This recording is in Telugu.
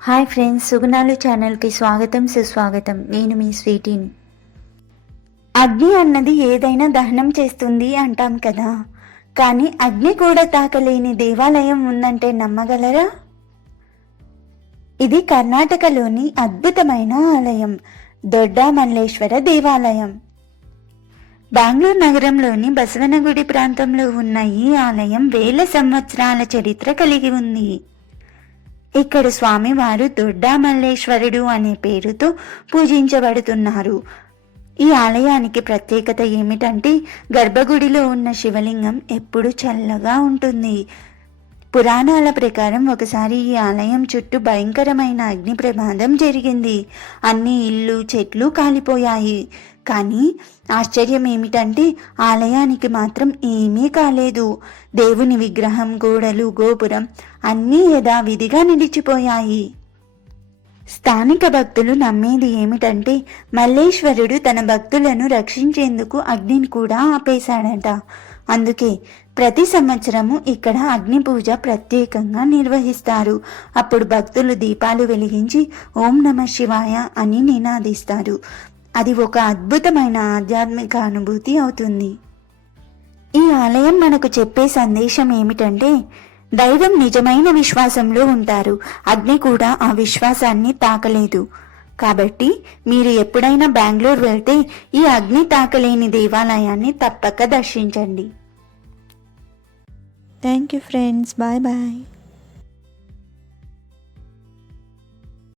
హాయ్ ఫ్రెండ్స్ సుగుణాలు ఛానల్కి స్వాగతం సుస్వాగతం. నేను మీ స్వీటీని. అగ్ని అన్నది ఏదైనా దహనం చేస్తుంది అంటాం కదా. కానీ అగ్ని కూడా తాకలేని దేవాలయం ఉందంటే నమ్మగలరా? ఇది కర్ణాటకలోని అద్భుతమైన ఆలయం దొడ్డ మల్లేశ్వర దేవాలయం. బెంగళూరు నగరంలోని బసవనగుడి ప్రాంతంలో ఉన్న ఈ ఆలయం వేల సంవత్సరాల చరిత్ర కలిగి ఉంది. ఇక్కడ స్వామివారు దొడ్డా మల్లేశ్వరుడు అనే పేరుతో పూజించబడుతున్నారు. ఈ ఆలయానికి ప్రత్యేకత ఏమిటంటే గర్భగుడిలో ఉన్న శివలింగం ఎప్పుడు చల్లగా ఉంటుంది. పురాణాల ప్రకారం ఒకసారి ఈ ఆలయం చుట్టూ భయంకరమైన అగ్ని ప్రమాదం జరిగింది. అన్ని ఇల్లు చెట్లు కాలిపోయాయి. కానీ ఆశ్చర్యం ఏమిటంటే ఆలయానికి మాత్రం ఏమీ కాలేదు. దేవుని విగ్రహం గోడలు గోపురం అన్నీ యథావిధిగా నిలిచిపోయాయి. స్థానిక భక్తులు నమ్మేది ఏమిటంటే మల్లేశ్వరుడు తన భక్తులను రక్షించేందుకు అగ్నిని కూడా ఆపేశాడట. అందుకే ప్రతి సంవత్సరము ఇక్కడ అగ్ని పూజ ప్రత్యేకంగా నిర్వహిస్తారు. అప్పుడు భక్తులు దీపాలు వెలిగించి ఓం నమ శివాయ అని నినాదిస్తారు. అది ఒక అద్భుతమైన ఆధ్యాత్మిక అనుభూతి అవుతుంది. ఈ ఆలయం మనకు చెప్పే సందేశం ఏమిటంటే దైవం నిజమైన విశ్వాసంలో ఉంటారు. అగ్ని కూడా ఆ విశ్వాసాన్ని తాకలేదు. కాబట్టి మీరు ఎప్పుడైనా బెంగళూరు వెళ్తే ఈ అగ్ని తాకలేని దేవాలయాన్ని తప్పక దర్శించండి. Thank you friends bye bye